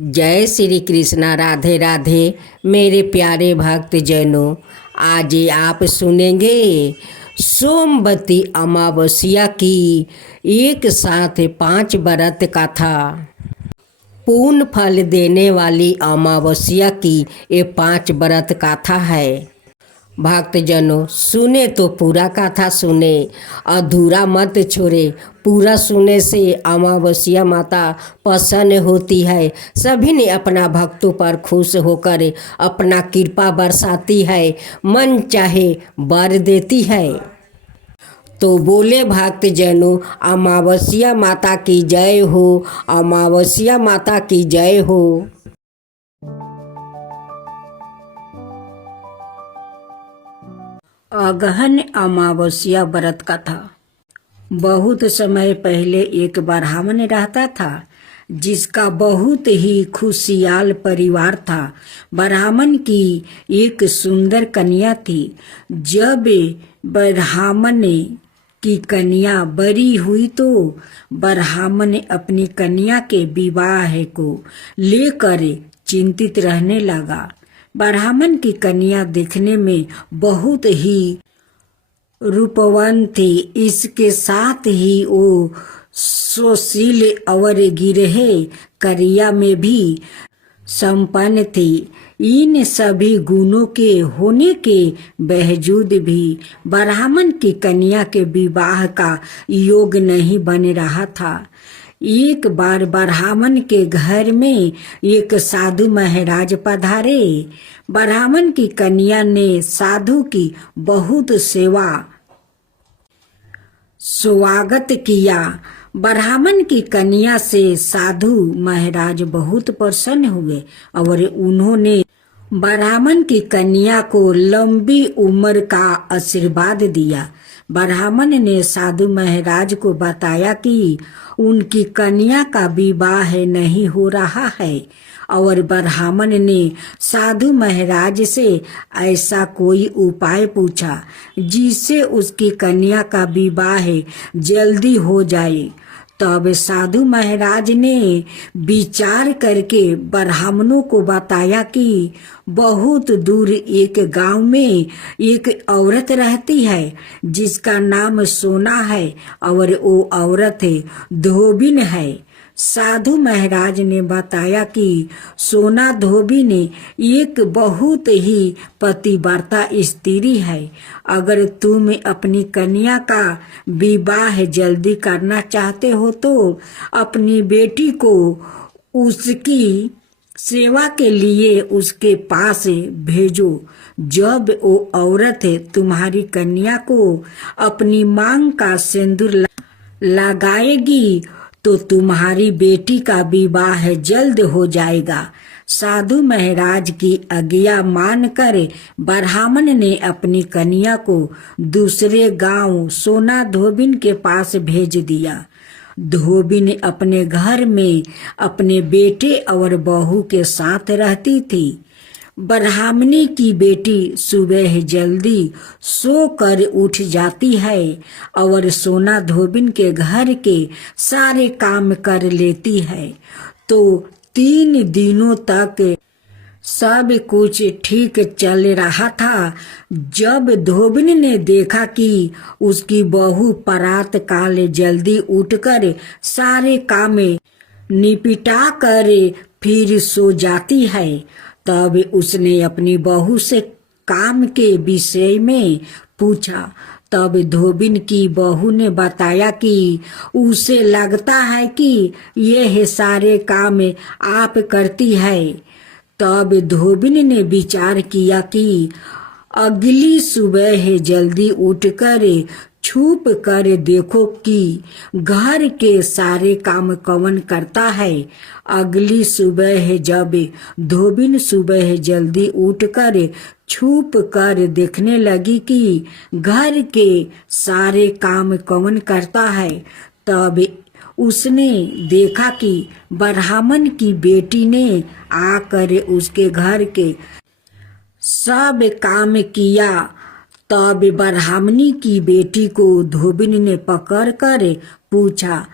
जय श्री कृष्णा। राधे राधे मेरे प्यारे भक्त जनों, आज आप सुनेंगे सोमवती अमावस्या की एक साथ 5 व्रत कथा। पूर्ण फल देने वाली अमावस्या की ये 5 व्रत कथा है। भक्तजनों, सुने तो पूरा कथा सुने, अधूरा मत छोड़े। पूरा सुनने से अमावस्या माता प्रसन्न होती है। सभी ने अपना भक्तों पर खुश होकर अपना कृपा बरसाती है, मन चाहे वर देती है। तो बोले भक्तजनों, अमावस्या माता की जय हो, अमावस्या माता की जय हो। अगहन अमावस्या व्रत कथा। बहुत समय पहले एक ब्राह्मण रहता था जिसका बहुत ही खुशहाल परिवार था। ब्राह्मण की एक सुंदर कन्या थी। जब ब्राह्मण की कन्या बड़ी हुई तो ब्राह्मण ने अपनी कन्या के विवाह को लेकर चिंतित रहने लगा। ब्राह्मण की कन्या देखने में बहुत ही रूपवान थी। इसके साथ ही वो सुशील और गिरहे करिया में भी संपन्न थी। इन सभी गुणों के होने के बावजूद भी ब्राह्मण की कन्या के विवाह का योग नहीं बन रहा था। एक बार ब्राह्मण के घर में एक साधु महाराज पधारे। ब्राह्मण की कन्या ने साधु की बहुत स्वागत किया। ब्राह्मण की कन्या से साधु महाराज बहुत प्रसन्न हुए और उन्होंने ब्राह्मण की कन्या को लंबी उम्र का आशीर्वाद दिया। ब्राह्मण ने साधु महाराज को बताया कि उनकी कन्या का विवाह नहीं हो रहा है और ब्राह्मण ने साधु महाराज से ऐसा कोई उपाय पूछा जिससे उसकी कन्या का विवाह जल्दी हो जाए। तब साधु महाराज ने विचार करके ब्राह्मणों को बताया कि बहुत दूर एक गांव में एक औरत रहती है जिसका नाम सोना है और वो औरत धोबिन है। साधु महाराज ने बताया कि सोना धोबिन एक बहुत ही पतिव्रता स्त्री है। अगर तुम अपनी कन्या का विवाह जल्दी करना चाहते हो तो अपनी बेटी को उसकी सेवा के लिए उसके पास भेजो। जब वो औरत तुम्हारी कन्या को अपनी मांग का सिंदूर लगाएगी तो तुम्हारी बेटी का विवाह जल्द हो जाएगा। साधु महाराज की आज्ञा मानकर ब्राह्मण ने अपनी कन्या को दूसरे गांव सोना धोबिन के पास भेज दिया। धोबिन अपने घर में अपने बेटे और बहू के साथ रहती थी। ब्राह्मणी की बेटी सुबह जल्दी सोकर उठ जाती है और सोना धोबिन के घर के सारे काम कर लेती है। तो 3 दिनों तक सब कुछ ठीक चल रहा था। जब धोबिन ने देखा कि उसकी बहू प्रात काल जल्दी उठकर सारे काम निपटा कर फिर सो जाती है, तब उसने अपनी बहू से काम के विषय में पूछा। तब धोबिन की बहू ने बताया कि उसे लगता है कि यह सारे काम आप करती है। तब धोबिन ने विचार किया कि अगली सुबह जल्दी उठकर छुप कर देखो कि घर के सारे काम कौन करता है। अगली सुबह जब धोबिन सुबह जल्दी उठकर छुप कर देखने लगी कि घर के सारे काम कौन करता है, तब उसने देखा कि ब्राह्मण की बेटी ने आकर उसके घर के सब काम किया। तब ब्राह्मणी की बेटी को धोबिन ने पकड़कर पूछा,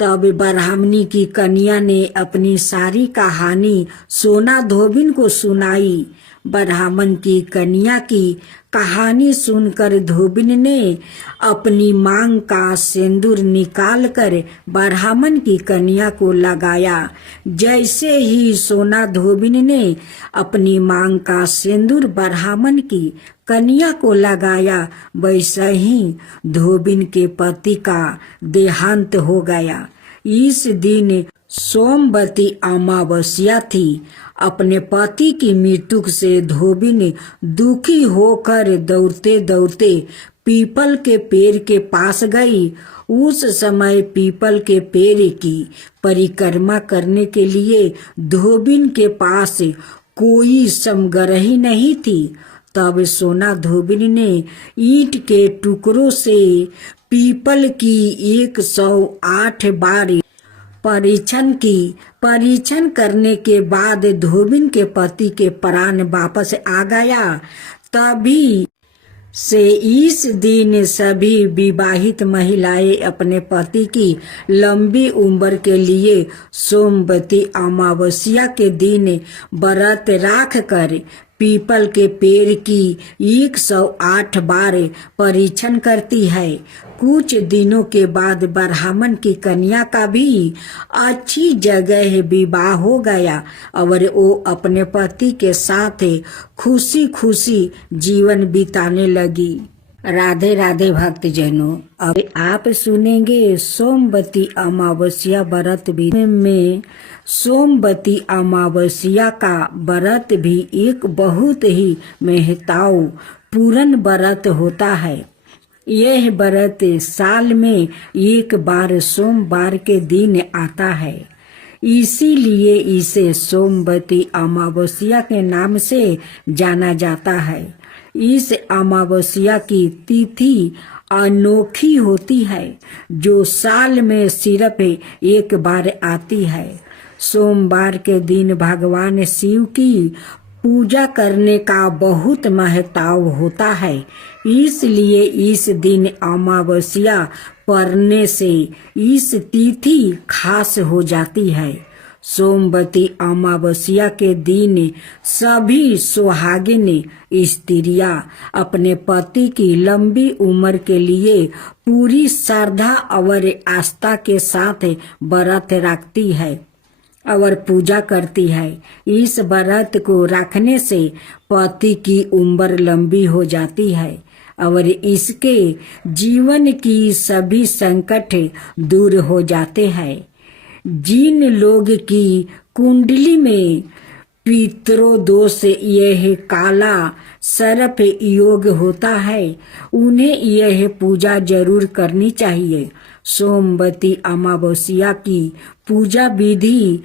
तब ब्राह्मणी की कन्या ने अपनी सारी कहानी सोना धोबिन को सुनाई। ब्राह्मण की कन्या की कहानी सुनकर धोबिन ने अपनी मांग का सिंदूर निकालकर ब्राह्मण की कन्या को लगाया। जैसे ही सोना धोबिन ने अपनी मांग का सिंदूर ब्राह्मण की कन्या को लगाया, वैसा ही धोबिन के पति का देहांत हो गया। इस दिन सोमवती अमावस्या थी। अपने पति की मृत्यु से धोबिन दुखी होकर दौड़ते दौड़ते पीपल के पेड़ के पास गई। उस समय पीपल के पेड़ की परिक्रमा करने के लिए धोबिन के पास कोई समग्रही नहीं थी। तब सोना धोबिन ने ईंट के टुकड़ों से पीपल की 108 बार परीक्षण करने के बाद धोबिन के पति के प्राण वापस आ गया। तभी से इस दिन सभी विवाहित महिलाएं अपने पति की लंबी उम्र के लिए सोमवती अमावस्या के दिन व्रत राख कर पीपल के पेड़ की 108 बार परीक्षण करती है। कुछ दिनों के बाद ब्राह्मण की कन्या का भी अच्छी जगह विवाह हो गया और वो अपने पति के साथ खुशी खुशी जीवन बिताने लगी। राधे राधे भक्तजनों, अब आप सुनेंगे सोमवती अमावस्या व्रत में। सोमवती अमावस्या का व्रत भी एक बहुत ही महत्वपूर्ण व्रत होता है। यह व्रत साल में एक बार सोमवार के दिन आता है, इसीलिए इसे सोमवती अमावस्या के नाम से जाना जाता है। इस अमावस्या की तिथि अनोखी होती है, जो साल में सिर्फ एक बार आती है। सोमवार के दिन भगवान शिव की पूजा करने का बहुत महत्व होता है, इसलिए इस दिन अमावस्या पड़ने से इस तिथि खास हो जाती है। सोमवती अमावस्या के दिन सभी सुहागिन स्त्रियां अपने पति की लंबी उम्र के लिए पूरी श्रद्धा और आस्था के साथ व्रत रखती है और पूजा करती है। इस व्रत को रखने से पति की उम्र लंबी हो जाती है और इसके जीवन की सभी संकट दूर हो जाते हैं। जिन लोग की कुंडली में पितरोदोष यह काला सर्प योग होता है, उन्हें यह पूजा जरूर करनी चाहिए। सोमवती अमावस्या की पूजा विधि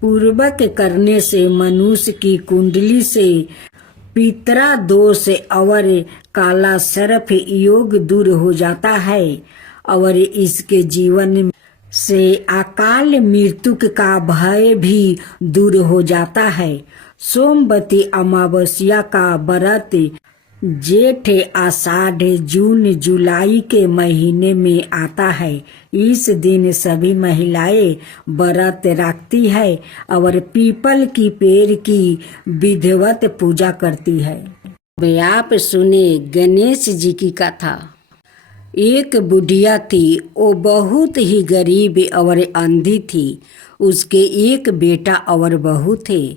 पूर्वक करने से मनुष्य की कुंडली से पितरा दोष और काला सर्प योग दूर हो जाता है और इसके जीवन से अकाल मृत्यु का भय भी दूर हो जाता है। सोमवती अमावस्या का व्रत जेठ आषाढ़ जून जुलाई के महीने में आता है। इस दिन सभी महिलाएं व्रत रखती है और पीपल की पेड़ की विधिवत पूजा करती है। अब आप सुने गणेश जी की कथा। एक बुढ़िया थी, वो बहुत ही गरीब और अंधी थी। उसके एक बेटा और बहू थे।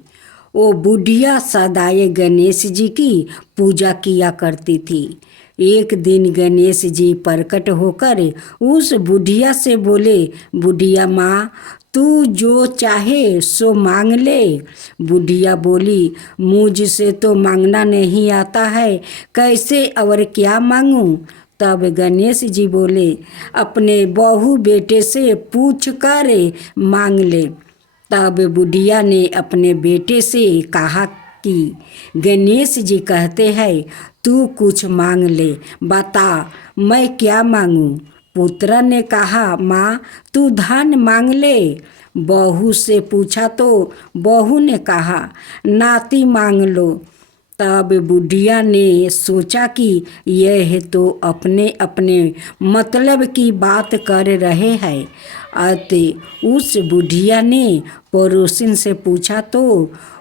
वो बुढ़िया सदाए गणेश जी की पूजा किया करती थी। एक दिन गणेश जी प्रकट होकर उस बुढ़िया से बोले, बुढ़िया माँ, तू जो चाहे सो मांग ले। बुढ़िया बोली, मुझसे तो मांगना नहीं आता है, कैसे और क्या मांगूं? तब गणेश जी बोले, अपने बहू बेटे से पूछ कर मांग ले। तब बुढ़िया ने अपने बेटे से कहा कि गणेश जी कहते हैं, तू कुछ मांग ले, बता मैं क्या मांगूं? पुत्र ने कहा, माँ तू धन मांग ले। बहू से पूछा तो बहू ने कहा, नाती मांग लो। तब बुढ़िया ने सोचा कि यह तो अपने अपने मतलब की बात कर रहे हैं। अतः उस बुढ़िया ने पड़ोसिन से पूछा तो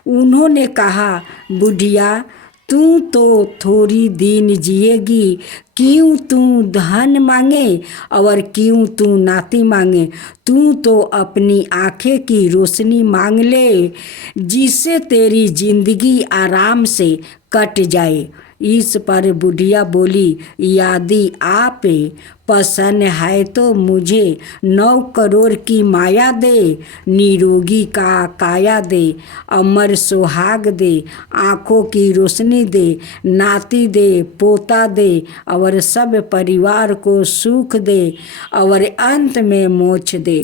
उन्होंने कहा, बुढ़िया, तू तो थोड़ी दिन जिएगी, क्यों तू धन मांगे और क्यों तू नाती मांगे। तू तो अपनी आंखें की रोशनी मांग ले, जिससे तेरी जिंदगी आराम से कट जाए। इस पर बुढ़िया बोली, यदि आप पसंद है तो मुझे 9 करोड़ की माया दे, निरोगी का काया दे, अमर सुहाग दे, आँखों की रोशनी दे, नाती दे, पोता दे और सब परिवार को सुख दे और अंत में मोक्ष दे।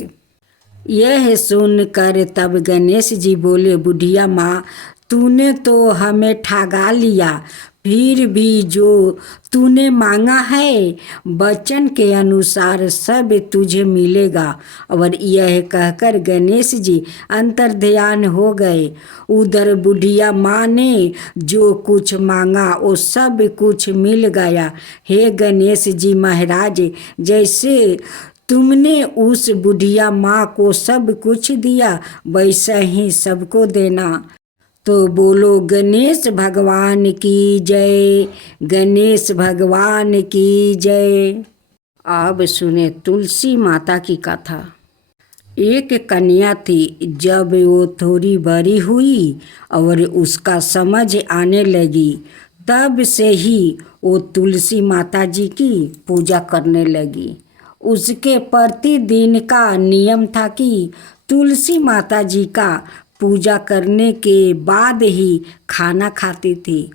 यह सुनकर तब गणेश जी बोले, बुढ़िया माँ, तूने तो हमें ठगा लिया, फिर भी जो तूने मांगा है वचन के अनुसार सब तुझे मिलेगा। और यह कहकर गणेश जी अंतर्ध्यान हो गए। उधर बुढ़िया माँ ने जो कुछ मांगा वो सब कुछ मिल गया। हे गणेश जी महाराज, जैसे तुमने उस बुढ़िया माँ को सब कुछ दिया वैसा ही सबको देना। तो बोलो गणेश भगवान की जय, गणेश भगवान की जय। अब सुने तुलसी माता की कथा। एक कन्या थी। जब वो थोड़ी बड़ी हुई और उसका समझ आने लगी, तब से ही वो तुलसी माता जी की पूजा करने लगी। उसके प्रतिदिन का नियम था कि तुलसी माता जी का पूजा करने के बाद ही खाना खाती थी।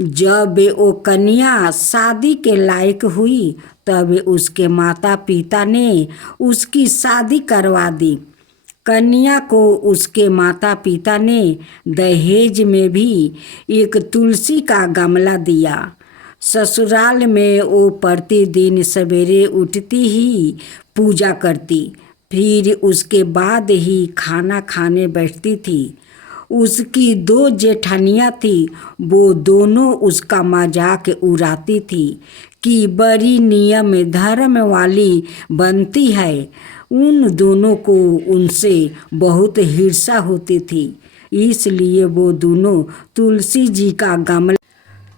जब वो कन्या शादी के लायक हुई, तब उसके माता पिता ने उसकी शादी करवा दी। कन्या को उसके माता पिता ने दहेज में भी एक तुलसी का गमला दिया। ससुराल में वो प्रतिदिन सवेरे उठती ही पूजा करती, फिर उसके बाद ही खाना खाने बैठती थी। उसकी 2 जेठानियाँ थी, वो दोनों उसका मजाक उड़ाती थी कि बड़ी नियम धर्म वाली बनती है। उन दोनों को उनसे बहुत ईर्ष्या होती थी, इसलिए वो दोनों तुलसी जी का गमला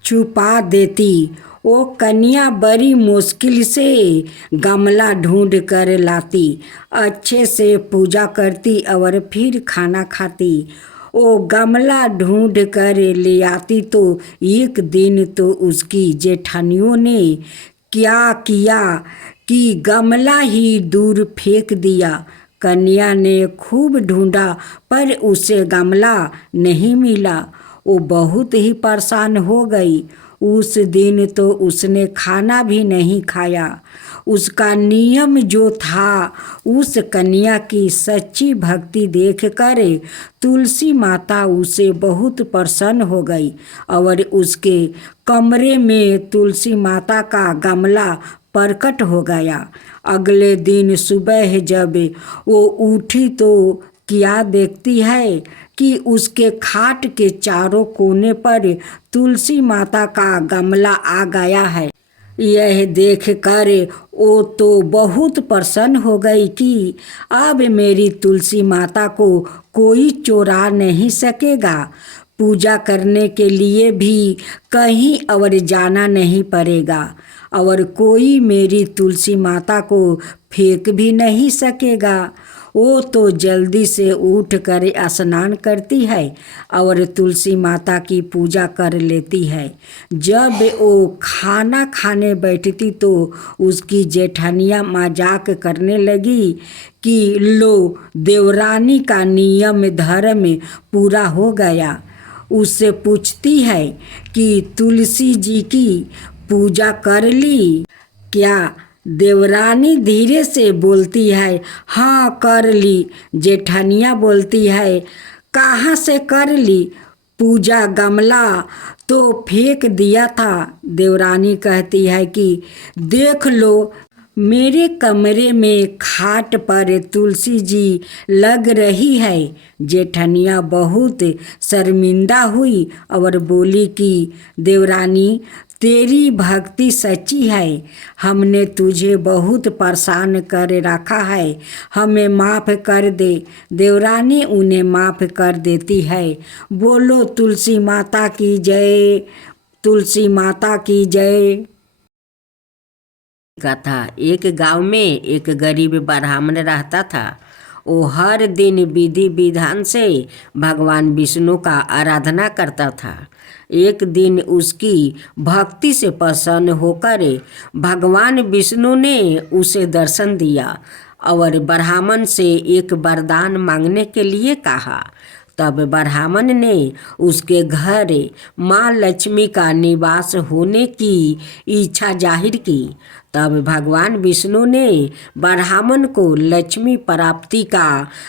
छुपा देती। वो कन्या बड़ी मुश्किल से गमला ढूंढ कर लाती, अच्छे से पूजा करती और फिर खाना खाती। वो गमला ढूंढ कर ले आती तो एक दिन तो उसकी जेठानियों ने क्या किया कि गमला ही दूर फेंक दिया। कन्या ने खूब ढूंढा पर उसे गमला नहीं मिला। वो बहुत ही परेशान हो गई। उस दिन तो उसने खाना भी नहीं खाया। उसका नियम जो था, उस कन्या की सच्ची भक्ति देखकर तुलसी माता उसे बहुत प्रसन्न हो गई और उसके कमरे में तुलसी माता का गमला प्रकट हो गया। अगले दिन सुबह जब वो उठी तो क्या देखती है कि उसके खाट के चारों कोने पर तुलसी माता का गमला आ गया है। यह देखकर वो तो बहुत प्रसन्न हो गई कि अब मेरी तुलसी माता को कोई चुरा नहीं सकेगा। पूजा करने के लिए भी कहीं और जाना नहीं पड़ेगा और कोई मेरी तुलसी माता को फेंक भी नहीं सकेगा। वो तो जल्दी से उठ कर स्नान करती है और तुलसी माता की पूजा कर लेती है। जब वो खाना खाने बैठती तो उसकी जेठानियाँ मजाक करने लगी कि लो, देवरानी का नियम धर्म पूरा हो गया। उससे पूछती है कि तुलसी जी की पूजा कर ली क्या? देवरानी धीरे से बोलती है, हाँ कर ली। जेठानिया बोलती है, कहाँ से कर ली? पूजा गमला तो फेंक दिया था। देवरानी कहती है कि देख लो, मेरे कमरे में खाट पर तुलसी जी लग रही है। जेठनिया बहुत शर्मिंदा हुई और बोली कि देवरानी, तेरी भक्ति सच्ची है। हमने तुझे बहुत परेशान कर रखा है, हमें माफ़ कर दे। देवरानी उन्हें माफ़ कर देती है। बोलो तुलसी माता की जय, तुलसी माता की जय। कथा। एक गांव में एक गरीब ब्राह्मण रहता था। वो हर दिन विधि विधान से भगवान विष्णु का आराधना करता था। एक दिन उसकी भक्ति से प्रसन्न होकर भगवान विष्णु ने उसे दर्शन दिया और ब्राह्मण से एक वरदान मांगने के लिए कहा। तब ब्राह्मण ने उसके घर माँ लक्ष्मी का निवास होने की इच्छा जाहिर की। तब भगवान विष्णु ने ब्राह्मण को लक्ष्मी प्राप्ति का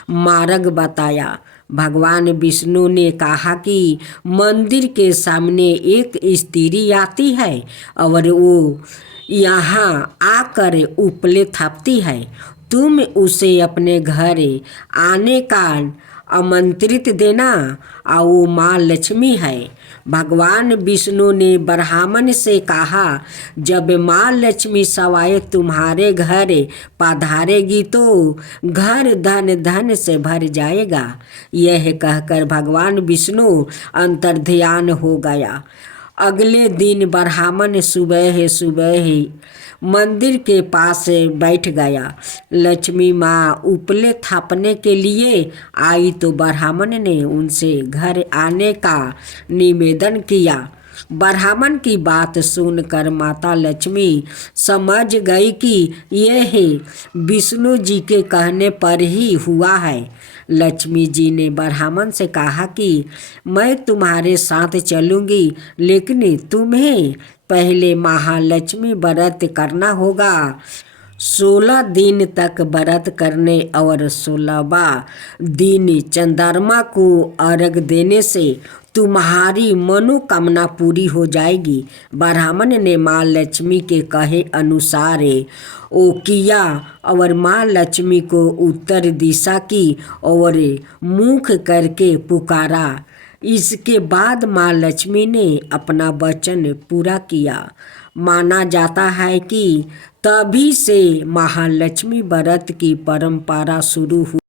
मार्ग बताया। भगवान विष्णु ने कहा कि मंदिर के सामने एक स्त्री आती है और वो यहाँ आकर उपले थापती है। तुम उसे अपने घर आने का आमंत्रित देना, और वो माँ लक्ष्मी है। भगवान विष्णु ने ब्राह्मण से कहा, जब माँ लक्ष्मी सवाए तुम्हारे घर पधारेगी तो घर धन धन से भर जाएगा। यह कहकर भगवान विष्णु अंतर्ध्यान हो गया। अगले दिन ब्राह्मण सुबह सुबह मंदिर के पास बैठ गया। लक्ष्मी माँ उपले थापने के लिए आई तो ब्राह्मण ने उनसे घर आने का निवेदन किया। ब्राह्मण की बात सुनकर माता लक्ष्मी समझ गई कि यह विष्णु जी के कहने पर ही हुआ है। लक्ष्मी जी ने ब्राह्मण से कहा कि मैं तुम्हारे साथ चलूँगी, लेकिन तुम्हें पहले महालक्ष्मी व्रत करना होगा। 16 दिन तक व्रत करने और 16वां दिन चंद्रमा को अर्घ देने से तुम्हारी मनोकामना पूरी हो जाएगी। ब्राह्मण ने माँ लक्ष्मी के कहे अनुसार वो किया और माँ लक्ष्मी को उत्तर दिशा की और मुख करके पुकारा। इसके बाद माँ लक्ष्मी ने अपना वचन पूरा किया। माना जाता है कि तभी से महालक्ष्मी व्रत की परंपरा शुरू हुई।